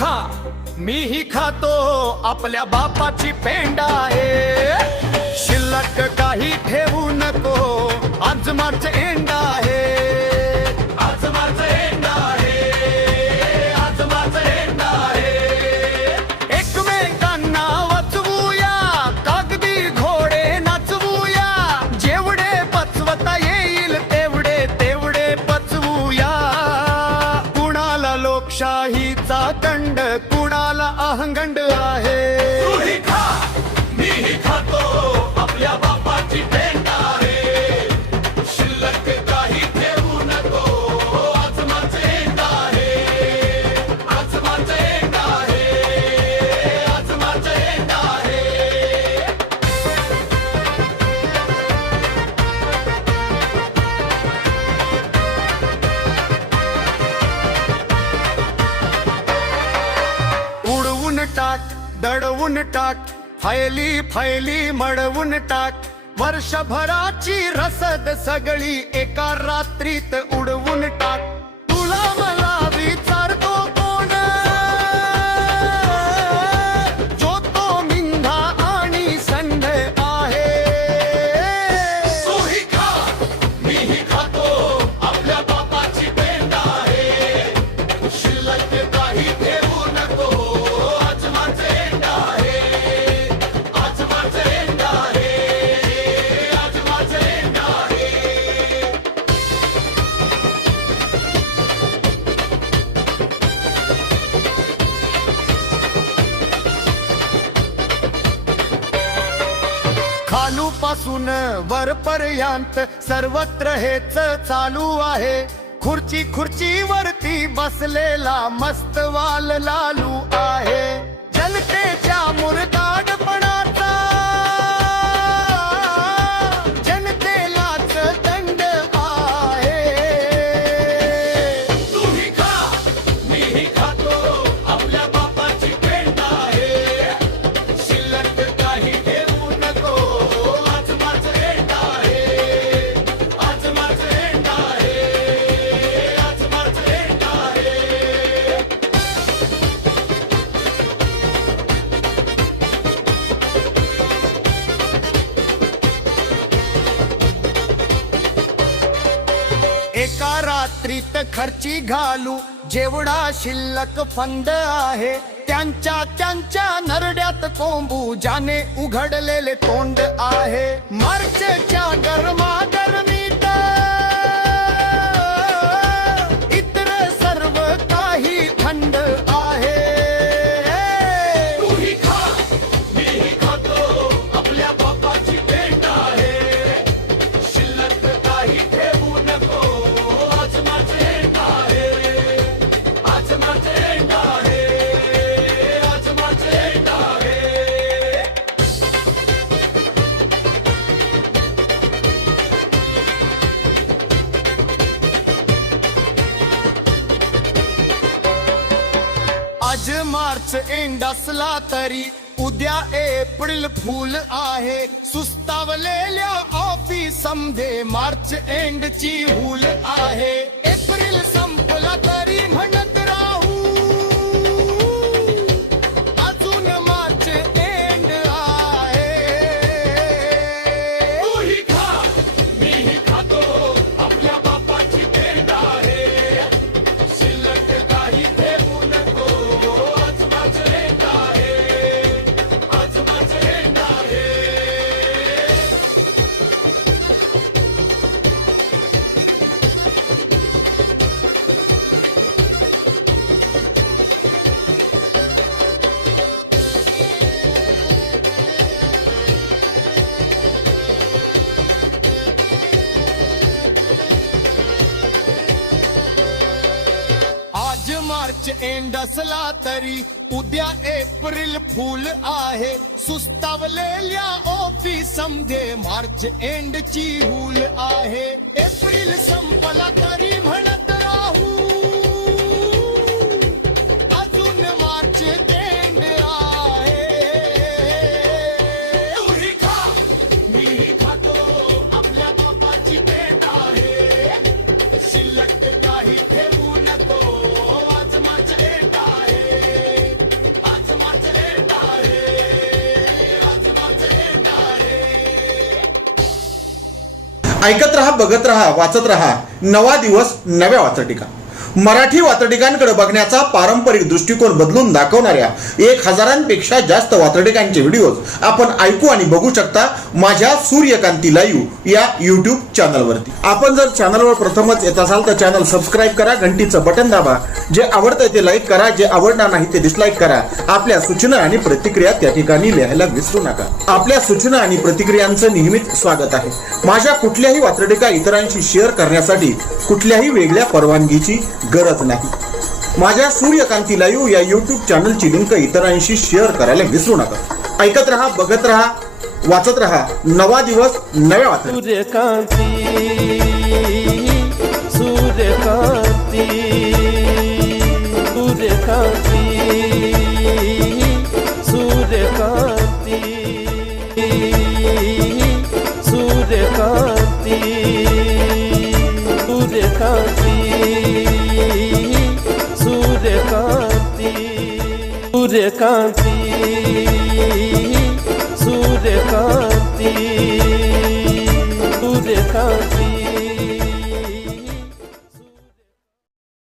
खा मीही खातो आपल्या बापाची पेंड आहे शिल्लक काही ठेवू नको आज मार्च एंड आहे आज मार्च एंड आहे आज मार्च एंड आहे एकमेकांना वाचवूया कागदी घोडे नाचवूया जेवढे पचवता येईल तेवढे तेवढे पचवूया कुणाला लोकशाहीचा दंड कुणाला अहंगंड आहे तूही खा मीही खातो आपल्या बापाची पेंड आहे शिल्लक काही ठेवू नको आज माझं एंड आहे आज माझं एंड आहे आज माझं एंड आहे उडवून टाक दडवून टाक फैली फैली मडवून टाक वर्षभराची रसद सगळी एका रात्रीत उडवून टाक तुला मला विचारतो कोण जो तो मिंधा आणि संध आहे तूही खा मीही खातो आपल्या बापाची पेंड आहे शिल्लक काही ठेवू नको आज माझं एंड आहे आज माझं एंड आहे आज माझं एंड आहे खालूपासून वरपर्यंत सर्वत्र हेच चालू आहे खुर्ची खुर्चीवरती बसलेला मस्त वाल लालू आहे जनतेच्या मुरदाडपणाचा जनतेलाच दंड आहे तूही खा मीही खातो आपल्या बापाची पेंड आहे शिल्लक काही ठेवू नको आज माझं एंड आहे आज माझं एंड आहे आज माझं एंड आहे एका रात्रीत खर्ची घालू जेवढा शिल्लक फंड आहे त्यांच्या त्यांच्या नरड्यात कोंबू ज्याने उघडलेले तोंड आहे मार्चच्या गरमागरमीत इतर सर्व काही थंड आहे तूही खा मीही खातो आपल्या बापाची पेंड आहे शिल्लक काही ठेवू नको आज माझं एंड आहे आज माझं एंड आहे आज माझं एंड आहे आज मार्च एंड असला तरी उद्या एप्रिल फूल आहे सुस्तावलेल्या ऑफिसमध्ये मार्च एंडची हूल आहे एप्रिल संपला तरी म्हणत राहू अजून मार्च एंड आहे तूही खा मीही खातो आपल्या बापाची पेंड आहे शिल्लक काही ठेवू नको आज माझं एंड आहे आज माझं एंड आहे आज मार्च एंड असला तरी उद्या एप्रिल फूल आहे सुस्तावलेल्या ऑफिसमध्ये मार्च एंडची हूल आहे एप्रिल संपला तरी म्हणत राहू अजून मार्च एंड आहे तूही खा मीही खातो आपल्या बापाची पेंड आहे शिल्लक काही ठेवू नको आज माझं एंड आहे ऐकत रहा, बघत रहा, वाचत रहा. नवा दिवस नव्या वाचटिका. मराठी वाचटिकांकडे बघण्याचा पारंपरिक दृष्टिकोन बदलून दाखवणाऱ्या 1000पेक्षा जास्त वाचटिकांचे व्हिडिओज आपण ऐकू आणि बघू शकता माझ्या सूर्यकांती लाईव्ह या युट्यूब चॅनलवरती. आपण जर चॅनलवर प्रथमच येत असाल तर चॅनल सबस्क्राईब करा, घंटीचं बटन दाबा. जे आवडतंय ते लाईक करा, जे आवडणार नाही ते डिसलाईक करा. आपल्या सूचना आणि प्रतिक्रिया त्या ठिकाणी लिहायला विसरू नका. आपल्या सूचना आणि प्रतिक्रियांचं नेहमीच स्वागत आहे. माझ्या कुठल्याही वाचटिका इतरांशी शेअर करण्यासाठी कुठल्याही वेगळ्या परवानगीची गरज नाही. माझ्या सूर्यकांती लाईव्ह या युट्यूब चॅनलची लिंक इतरांशी शेअर करायला विसरू नका. ऐकत रहा, बघत रहा, वाचत रहा. नवा दिवस नव्या वाचटिका. सूर्यकांती सूर्यकांती सूर्यकांती सूर्यकांती सूर्यकांती सूर्यकांती सूर्यकांती सूर्यकांती सूर्यकांती सूर्यकांती